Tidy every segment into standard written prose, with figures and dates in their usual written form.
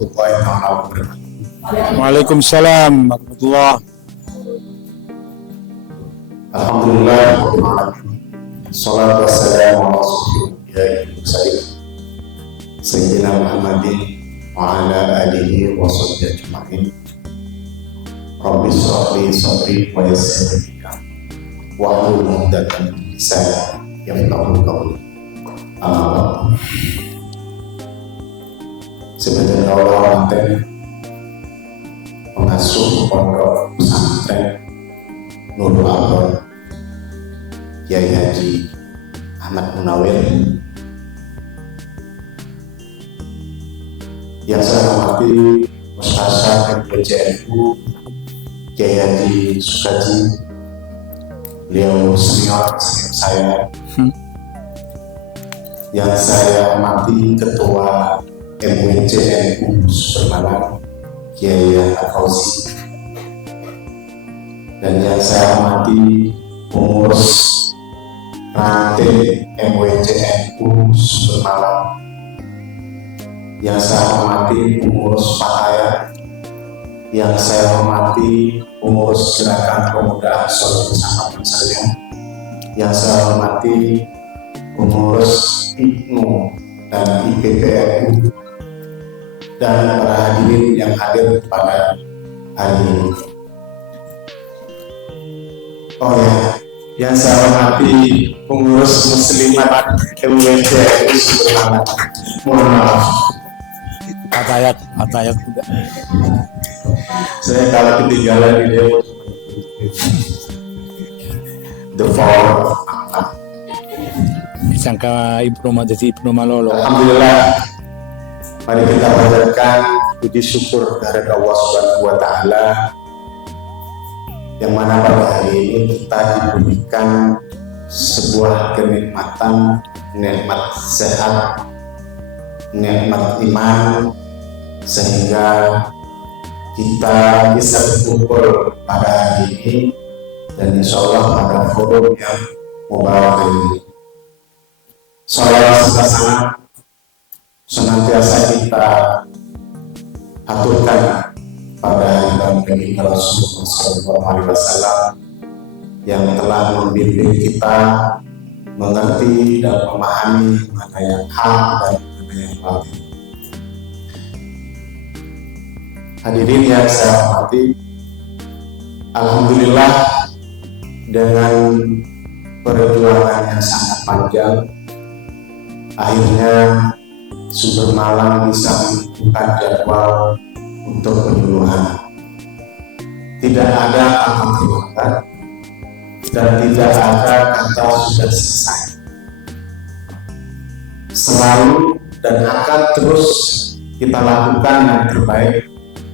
warahmatullahi wabarakatuh. Waalaikumsalam warahmatullahi. Alhamdulillah, salatu wassalamu ala rasulillah Sayyidina Muhammadin wa ala alihi wa sahbihi ajma'in. Rabbi shrah li sadri wa yassir li amri wahlul 'uqdatam min lisani yafqahu qawli. Sebenarnya Allah pengasuh pondok pesantren Nurul Abrar Kiai Haji Ahmad Munawir, yang saya hormati Ustaz MPCNU Kiai Haji Sukaji, beliau senior saya. Yang saya hormati Ketua MWCNU Supermalang Kiai Fauzi, dan yang saya hormati pengurus ranting MWCNU Supermalang, yang saya hormati pengurus Pataya, yang saya hormati pengurus Gerakan Pemuda Ansor Bersama Bangsa, yang saya hormati pengurus IPNU dan IPPNU, dan para hadirin yang hadir pada hari ini. Oh ya, yang saya hormati pengurus Muslimat MWCNU Supermalang. Mohon maaf. Atayat juga. Saya kalau ketinggalan di demo the four. Disangka Ibnu Malolo. Alhamdulillah. Mari kita panjatkan puji syukur kepada Allah Subhanahu wa taala, yang mana pada hari ini kita diberikan sebuah kenikmatan, nikmat sehat, nikmat iman, sehingga kita bisa berkumpul pada hari ini, dan insya Allah pada forum yang mubarak ini. Salawat serta salam senantiasa kita aturkan pada Nabi Rasulullah SAW yang telah membimbing kita mengerti dan memahami mana yang hak dan mana yang batil. Hadirin yang saya hormati, alhamdulillah dengan perjuangan yang sangat panjang, akhirnya Supermalang bisa menentukan jadwal untuk penyuluhan. Tidak ada kata terlambat dan tidak ada kata sudah selesai. Selalu dan akan terus kita lakukan yang terbaik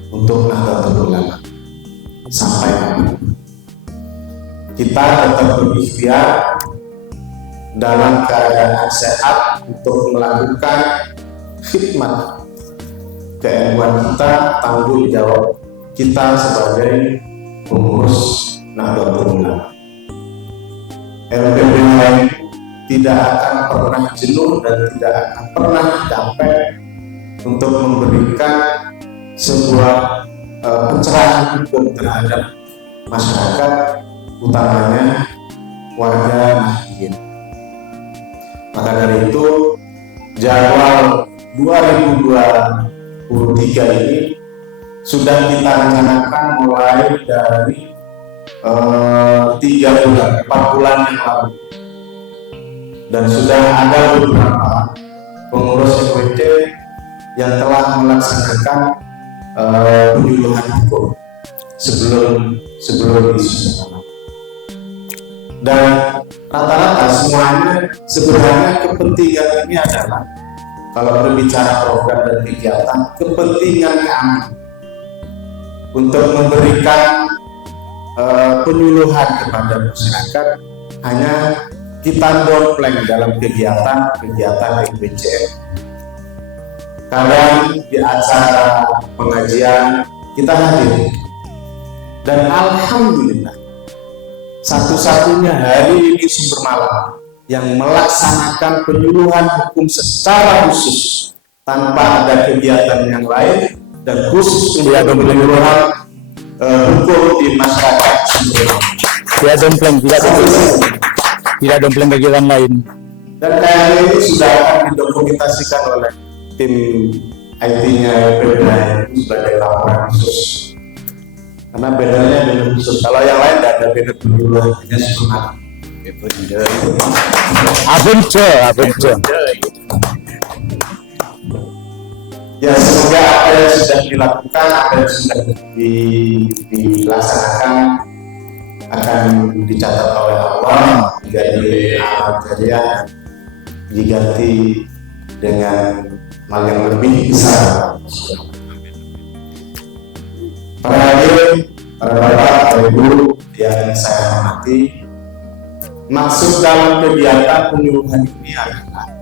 untuk Nahdlatul Ulama sampai kapan. Kita tetap berikhtiar dalam keadaan sehat untuk melakukan khidmat keilmuan kita, tanggung jawab kita sebagai pengurus Nahdlatul Ulama. LPB lain tidak akan pernah jenuh dan tidak akan pernah capek untuk memberikan sebuah pencerahan hukum terhadap masyarakat, utamanya warga Nahdien. Maka dari itu, jadwal 2023 ini sudah kita rencanakan mulai dari 4 bulan yang lalu, dan sudah ada beberapa pengurus MWC yang telah melaksanakan penyuluhan hukum sebelum isu. Dan rata-rata semuanya sebenarnya kepentingan ini adalah, kalau berbicara program dan kegiatan, kepentingan keamanan untuk memberikan penyuluhan kepada masyarakat. Hanya kita dompleng dalam kegiatan MWCN. Kadang di acara pengajian kita hadir, dan alhamdulillah satu-satunya hari ini Supermalang yang melaksanakan penyuluhan hukum secara khusus tanpa ada kegiatan yang lain dan khusus untuk penyuluhan hukum di masyarakat Sumberwaras. Tidak dompleng kegiatan lain. Dan kayaknya ini sudah akan didokumentasikan oleh tim IT-nya Perda sebagai laporan khusus. Karena bedanya dengan khusus. Kalau yang lain tidak ada beda penyuluhan, hanya semangat. Abunco. Ya, semoga apa yang sudah dilakukan, apa yang sudah dilaksanakan akan dicatat oleh Allah, diganti amal jariah, diganti dengan hal yang lebih besar. Para hadirin, para bapak, para ibu yang saya hormati, maksud dalam kegiatan penyuluhan ini adalah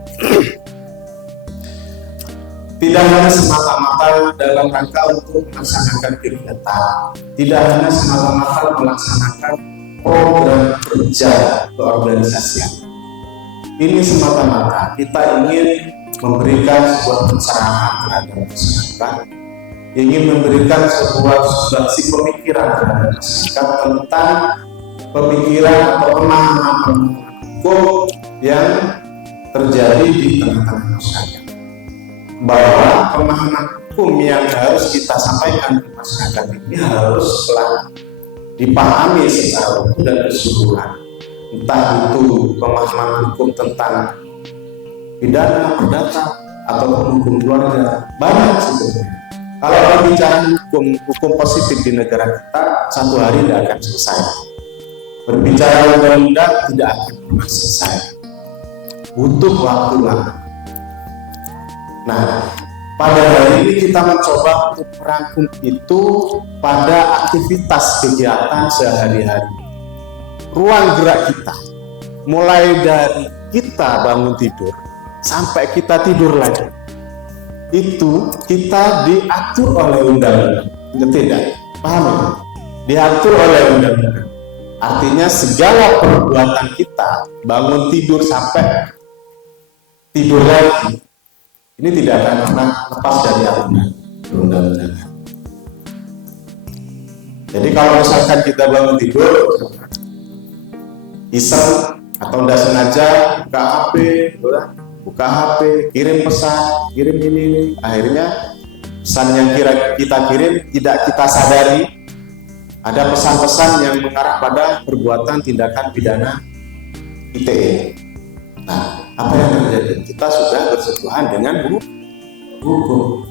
tidak hanya semata-mata dalam rangka untuk melaksanakan kegiatan, tidak hanya semata-mata melaksanakan program kerja keorganisasian. Ini semata-mata kita ingin memberikan sebuah pencerahan terhadap masyarakat, ingin memberikan sebuah substansi pemikiran terhadap masyarakat tentang pemikiran atau pemahaman hukum yang terjadi di tengah-tengah masyarakat. Bahwa pemahaman hukum yang harus kita sampaikan ke masyarakat ini haruslah dipahami secara utuh dan keseluruhan. Entah itu pemahaman hukum tentang pidana, perdata, atau hukum keluarga, banyak sebetulnya. Kalau berbicara hukum positif di negara kita, satu hari tidak akan selesai. Berbicara undang-undang tidak akan pernah selesai. Butuh waktu lama. Nah, pada hari ini kita mencoba untuk merangkum itu pada aktivitas kegiatan sehari-hari. Ruang gerak kita, mulai dari kita bangun tidur sampai kita tidur lagi, itu kita diatur oleh undang-undang. Tidak, paham ya? Diatur oleh undang-undang. Artinya segala perbuatan kita, bangun tidur sampai tidur lagi, ini tidak akan pernah lepas dari aturan undang-undang. Jadi kalau misalkan kita bangun tidur, iseng atau tidak sengaja buka HP, kirim pesan, kirim ini, akhirnya pesan yang kita kirim tidak kita sadari ada pesan-pesan yang mengarah pada perbuatan tindakan pidana ITE. Nah, apa yang terjadi? Kita sudah bersentuhan dengan hukum.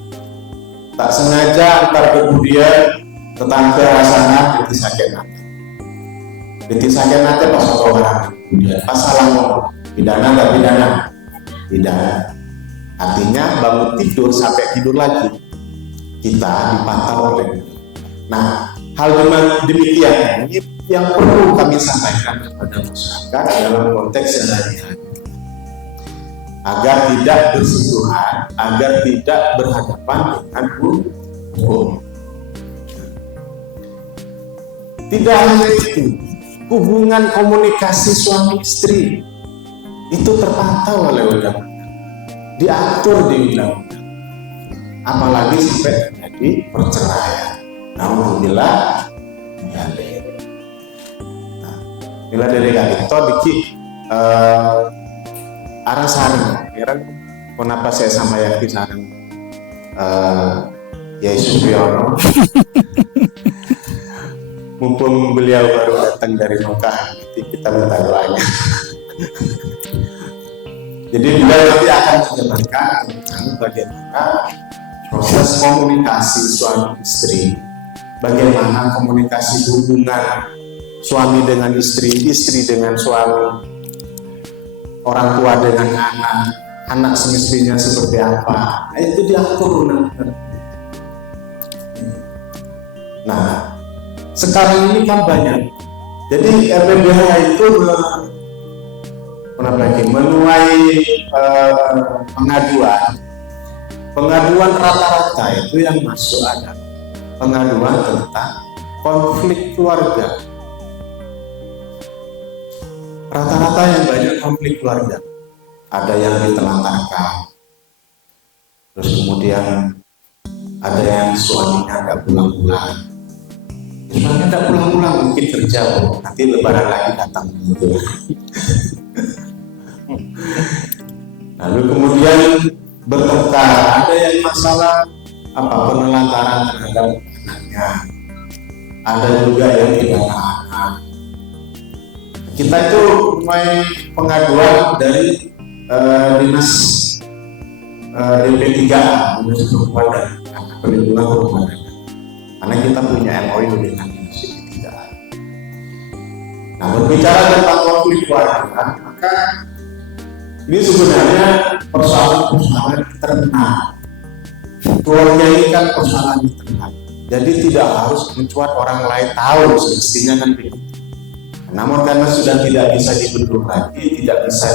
Tak sengaja antar kemudian tetangga rasanya jadi sakit mata. Jadi sakit mata pas orang kemudian pasal ngomong pidana nggak pidana? Pidana. Artinya bangun tidur sampai tidur lagi kita dipantau oleh. Nah, hal demikian ini yang perlu kami sampaikan kepada masyarakat dalam konteks sehari-hari, agar tidak bersentuhan, agar tidak berhadapan dengan hukum. Tidak hanya itu, hubungan komunikasi suami istri itu terpantau oleh undang-undang, diatur di undang-undang. Apalagi sampai terjadi perceraian. Alhamdulillah, bila dari kali itu arah sarang, kenapa saya sama Yaki sarang Yesus Biono, mumpung beliau baru datang dari Mekah, nanti kita minta doanya. Jadi beliau nanti akan menjelaskan tentang bagaimana proses komunikasi suami istri, bagaimana komunikasi hubungan suami dengan istri, istri dengan suami, orang tua dengan anak, anak semestinya seperti apa. Nah, itu diatur undang-undang. Nah, sekarang ini kan banyak. Jadi RPBH itu menuai pengaduan rata-rata itu yang masuk ada pengaduan tentang konflik keluarga. Rata-rata yang banyak konflik keluarga. Ada yang ditelantarkan, terus kemudian ada yang suaminya nggak pulang-pulang. Suaminya nggak pulang-pulang, mungkin kerja, nanti lebaran lagi datang gitu. Lalu kemudian bertengkar, ada yang masalah penelantaran terhadap anaknya, ada juga yang tidak anak. Kita itu mulai pengaduan dari dinas DP3, Dinas Perempuan dan Perlindungan Perempuan, karena kita punya MOU dengan Dinas DP3. Nah, berbicara tentang konflik keluarga, maka ini sebenarnya persoalan internal. Keluarga ini kan persoalan internal, jadi tidak harus mencuat orang lain tahu, semestinya kan begitu. Namun karena sudah tidak bisa dibendung lagi, tidak bisa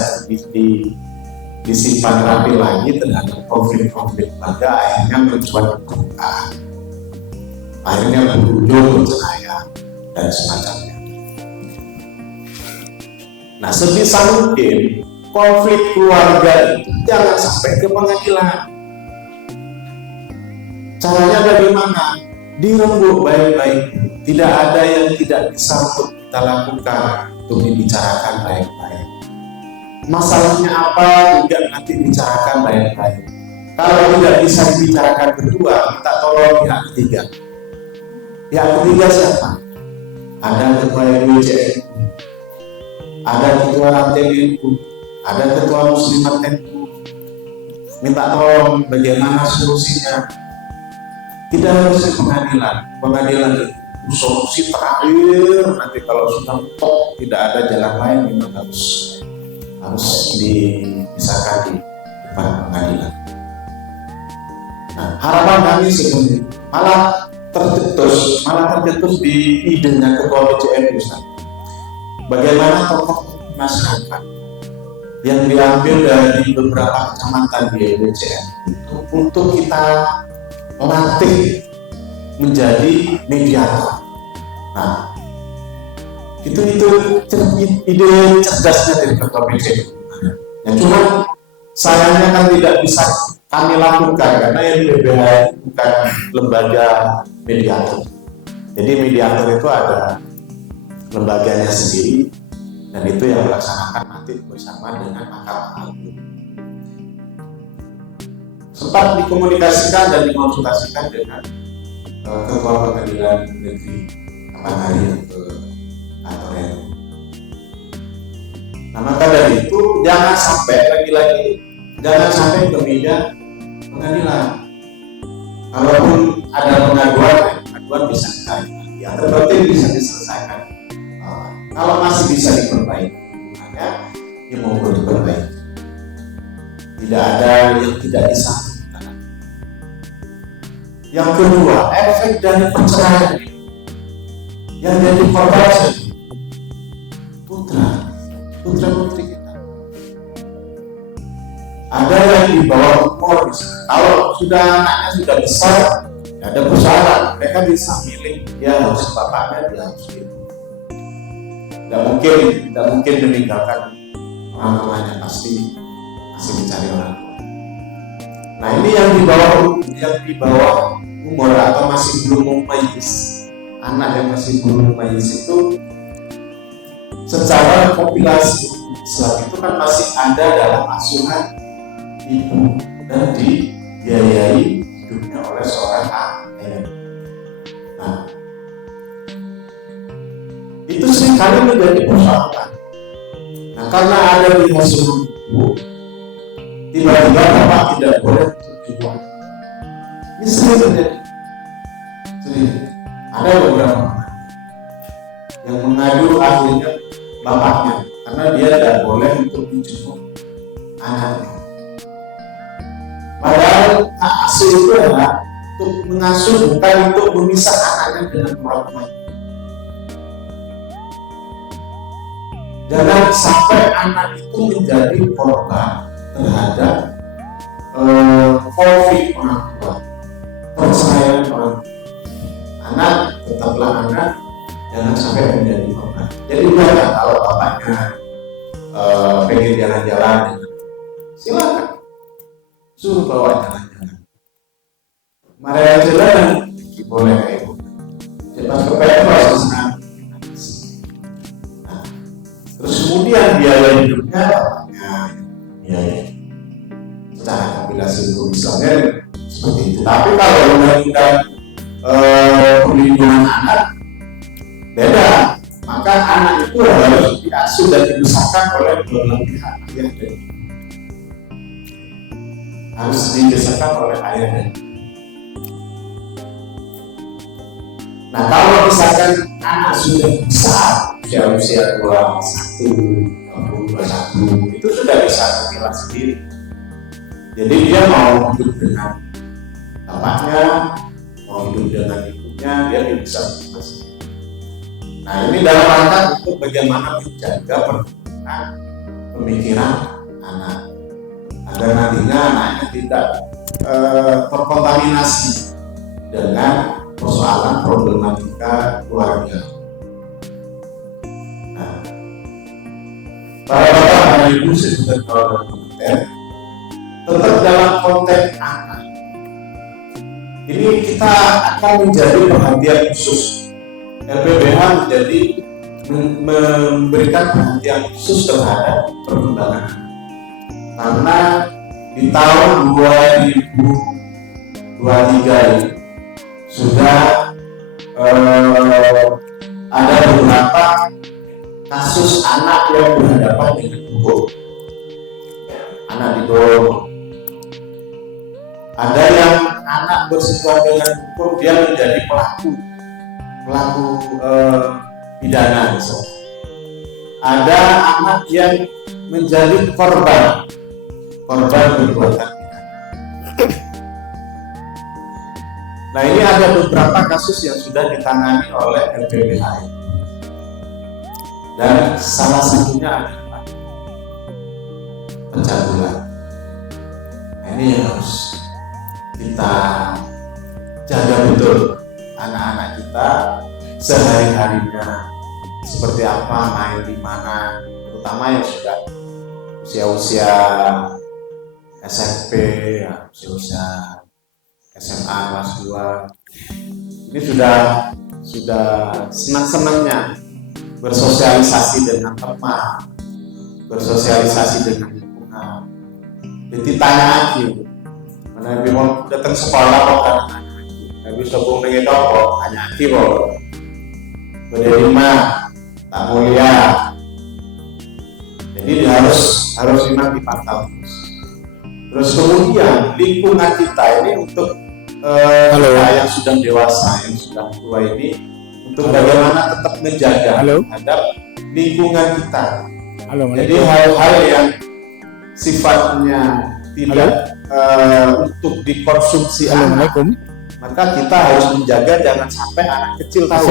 disimpan rapi lagi terhadap konflik-konflik keluarga, akhirnya mencuat permukaan, akhirnya berujung perceraian dan semacamnya. Nah, sebisa mungkin konflik keluarga itu jangan sampai ke pengadilan. Caranya bagaimana? Dirembuk baik-baik. Tidak ada yang tidak bisa untuk kita lakukan, untuk dibicarakan baik-baik. Masalahnya apa juga nanti bicarakan baik-baik. Kalau tidak bisa dibicarakan berdua, kita tolong pihak ketiga. Pihak ketiga siapa? Ada ketua WCN, ada ketua Ranting NU, ada ketua Muslimat NU. Minta tolong bagaimana solusinya. Tidak harus di pengadilan. Pengadilan itu solusi terakhir. Nanti kalau sudah tidak ada jalan lain, memang harus dipisahkan di depan pengadilan. Nah, harapan kami sebenarnya malah tercetus di idenya ketua BCN Ustaz. Bagaimana tokoh masyarakat yang diambil dari beberapa kecamatan di BCN untuk kita latih menjadi mediator. Nah, itu ide cerdasnya dari ketua BCN. Ya, cuma sayangnya kan tidak bisa kami lakukan karena yang BBH bukan lembaga mediator. Jadi mediator itu ada lembaganya sendiri dan itu yang melaksanakan nanti bersama dengan Mahkamah Agung. Sempat dikomunikasikan dan dikonsultasikan dengan Ketua Pengadilan Negeri Kapanari ke kantor RI. Nah, maka dari itu jangan sampai jangan sampai ke meja pengadilan. Kalaupun ada pengaduan bisa ditarik, yang terpenting bisa diselesaikan. Kalau masih bisa diperbaiki, maka ya monggo diperbaiki. Tidak ada yang tidak bisa. Yang kedua, efek dari perceraian yang jadi korban putra-putri kita. Ada yang di bawah umur, kalau sudah anaknya sudah besar, ada persoalan, mereka bisa milih dia harus bapaknya, dia harus ibu. Tidak mungkin meninggalkan orang tuanya, pasti masih mencari orang tua. Nah, ini yang di bawah umur atau masih belum mumayyiz, anak yang masih belum mumayyiz itu secara populasi Islam itu kan masih ada dalam asuhan ibu dan dibiayai hidupnya oleh seorang ayah. Nah, itu seringkali menjadi persoalan. Nah, karena ada di asuhan ibu, tiba-tiba bapak tidak boleh dibuang. Ini sering terjadi. Ada beberapa yang mengadu akhirnya bapaknya karena dia tidak boleh untuk menjenguk anaknya. Padahal hak asuh itu adalah untuk mengasuh, bukan untuk memisah anaknya dengan orang tuanya. Jangan sampai anak itu menjadi korban terhadap konflik orang tua, perceraian orang tua. Anak tetaplah anak, jangan sampai menjadi korban. Jadi jangan, kalau bapaknya pengen jalan-jalan, silakan suruh bawa jalan-jalan. Mari jalan, boleh kayak itu. Cepat ke Petros, nah, terus kemudian biaya hidupnya, biaya secara kompilasi hukum Islamnya seperti itu. Tapi kalau undang-undang perlindungan anak beda, maka anak itu harus diasuh dan dibesarkan oleh dua belah pihak, ayah dan ibu. Harus dibesarkan oleh ayah dan ibu. Nah, kalau misalkan anak sudah besar, usia 21, 21, itu sudah bisa memilah sendiri. Jadi dia mau hidup dengan bapaknya, mau hidup dengan ibunya, dia bisa memilah sendiri. Nah, ini dalam rangka untuk bagaimana menjaga perkembangan pemikiran anak, agar nantinya anaknya tidak terkontaminasi dengan persoalan problematika keluarga. Nah, para bapak dan ibu sebagai keluarga konten, tetap dalam konteks anak. Ini kita akan menjadi perhatian khusus. LPBH menjadi memberikan perhatian khusus terhadap perkembangan anak. Karena di tahun 2023 ini sudah ada beberapa kasus anak yang berhadapan dengan hukum. Anak di bawah, ada yang anak bersentuhan dengan hukum, dia menjadi pelaku pidana misalnya. Ada anak yang menjadi korban perbuatan pidana. Nah, ini ada beberapa kasus yang sudah ditangani oleh LPBH dan salah satunya adalah pencabulan. Nah, ini yang harus kita jaga betul, anak-anak kita sehari-harinya seperti apa, main di mana, terutama yang sudah usia-usia SMP, ya, usia SMA kelas 2, ini sudah senang-senangnya bersosialisasi dengan teman, bersosialisasi dengan lingkungan. Jadi tanya lagi, mana mau datang sekolah kok kan? Tapi sobong dengan toko, tanya lagi kok. Berderima, tak mulia. Jadi harus memang dipantau terus. Terus kemudian lingkungan kita ini untuk yang sudah dewasa, yang sudah tua ini, untuk bagaimana tetap menjaga terhadap lingkungan kita. Jadi hal-hal yang sifatnya tidak untuk dikonsumsi anak, maka kita harus menjaga jangan sampai anak kecil tahu.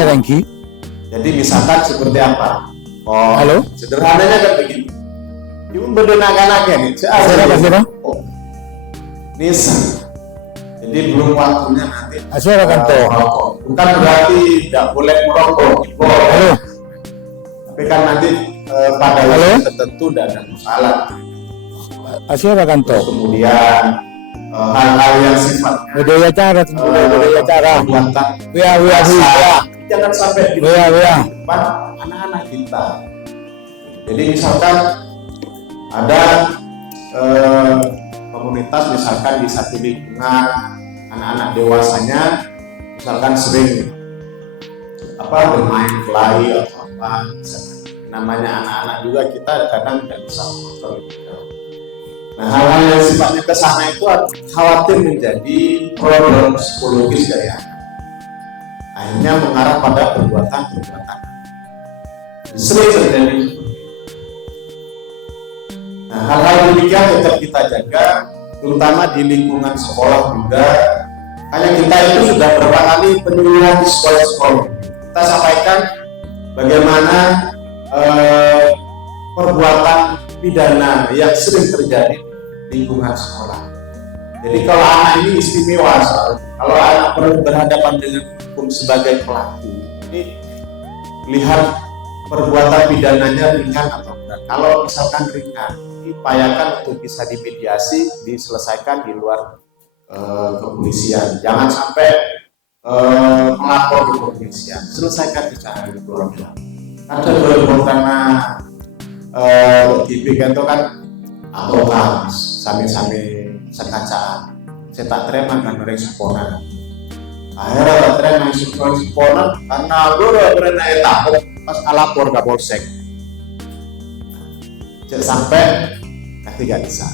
Jadi misalkan seperti apa? Sederhananya kan begini. Ibu berdenakan nih. Nisa. Jadi belum waktunya nanti. Bukan berarti tidak boleh merokok. Tapi kan nanti pada waktu tertentu tidak ada masalah. Kemudian hal-hal yang sifatnya budaya cara jangan sampai di depan anak-anak kita. Jadi misalkan ada komunitas, misalkan di satu lingkungan anak-anak dewasanya misalkan sering bermain kelahi atau apa, namanya anak-anak juga, kita kadang tidak bisa mengontrol itu. Nah, hal-hal yang sifatnya kesana itu khawatir menjadi problem psikologis dari anak, akhirnya mengarah pada perbuatan sering terjadi. Nah, hal-hal demikian tetap kita jaga, terutama di lingkungan sekolah juga. Hanya kita itu sudah berapa kali penyuluhan di sekolah-sekolah. Kita sampaikan bagaimana perbuatan pidana yang sering terjadi di lingkungan sekolah. Jadi kalau anak ini istimewa, kalau anak berhadapan dengan hukum sebagai pelaku, ini lihat perbuatan pidananya ringan atau berat. Kalau misalkan ringan, diupayakan untuk bisa dimediasi, diselesaikan di luar kepolisian. Jangan sampai melapor ke kepolisian. Selesaikan secara keluarga. Ada karena TV kan itu kan atokan sami-sami sekacaan. Saya tak terima kan mereka seponan. Akhirnya tak terima seponan karena gue udah pernah takut pas lapor ke polsek. Jangan sampai nanti gak bisa.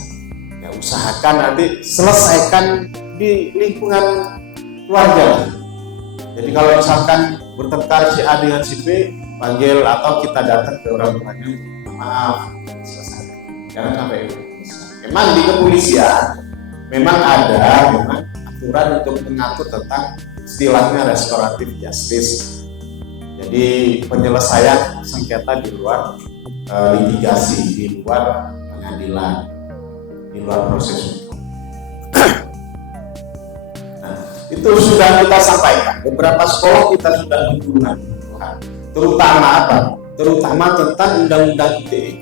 Ya usahakan nanti selesaikan di lingkungan keluarga. Jadi kalau misalkan bertengkar si A dengan si B, panggil atau kita datang ke orang tuanya, maaf, selesai. Jangan sampai itu. Memang di kepolisian memang ada aturan untuk mengatur tentang istilahnya restoratif justice. Jadi penyelesaian sengketa di luar litigasi, di luar pengadilan, di luar proses hukum. Nah, itu sudah kita sampaikan. Beberapa sekolah kita sudah hubungan, terutama apa? Terutama tentang undang-undang ITE.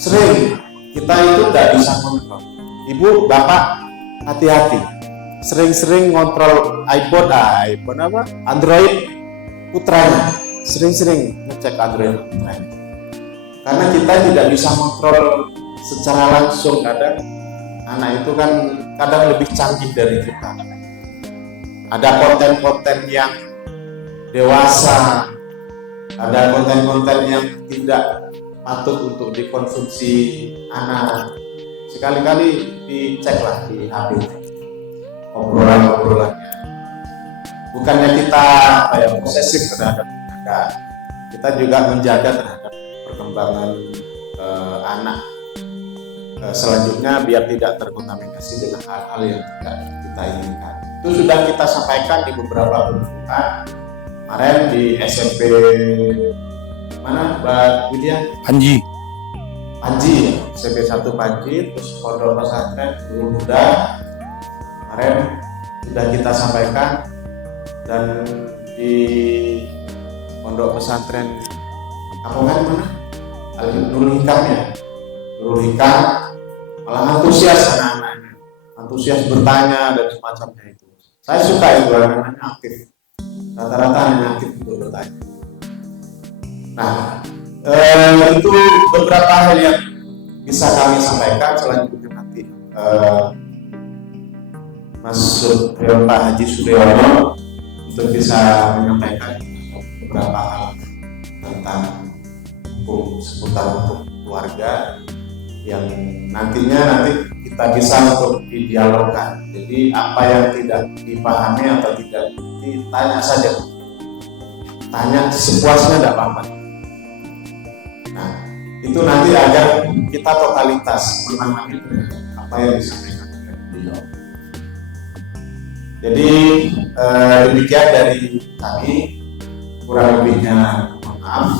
Sering kita itu tidak bisa kontrol. Ibu, bapak, hati-hati. Sering-sering ngontrol iPhone apa? Android putranya. Sering-sering ngecek Android putranya. Karena kita tidak bisa kontrol secara langsung. Kadang anak itu kan kadang lebih canggih dari kita. Ada konten-konten yang dewasa, ada konten-konten yang tidak patut untuk dikonsumsi anak. Sekali-kali diceklah di HP obrolan-obrolannya. Bukannya kita posesif terhadap anak, kita juga menjaga terhadap perkembangan anak selanjutnya biar tidak terkontaminasi dengan hal-hal yang tidak kita inginkan. Itu sudah kita sampaikan di beberapa pembukaan. Kemarin di SMP mana Mbak Widya? Panji ya, SMP 1 Panji, terus Pondok Pesantren Guru Muda kemarin sudah kita sampaikan, dan di Pondok Pesantren Kapongan mana? Nurul Hikam ya, Nurul Hikam malah antusias anak-anaknya, antusias bertanya dan semacamnya itu. Saya suka itu anak-anaknya aktif, rata-rata hanya aktif untuk bertanya. Nah, itu beberapa hal yang bisa kami sampaikan. Selanjutnya nanti Mas Pak Haji Suryono untuk bisa menyampaikan beberapa hal tentang hukum seputar hukum keluarga yang nantinya kita bisa untuk didialogkan. Jadi apa yang tidak dipahami atau tidak ditanya saja, tanya sepuasnya, tidak apa-apa. Nah, itu nanti agar kita totalitas memahami apa yang disampaikan oleh beliau. Jadi demikian dari kami, kurang lebihnya maaf.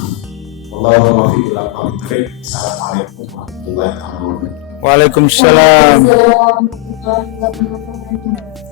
Wallahu muwaffiq ila aqwamit thoriq. Assalamualaikum warahmatullahi wabarakatuh. Waalaikumsalam. Waalaikumsalam warahmatullahi wabarakatuh.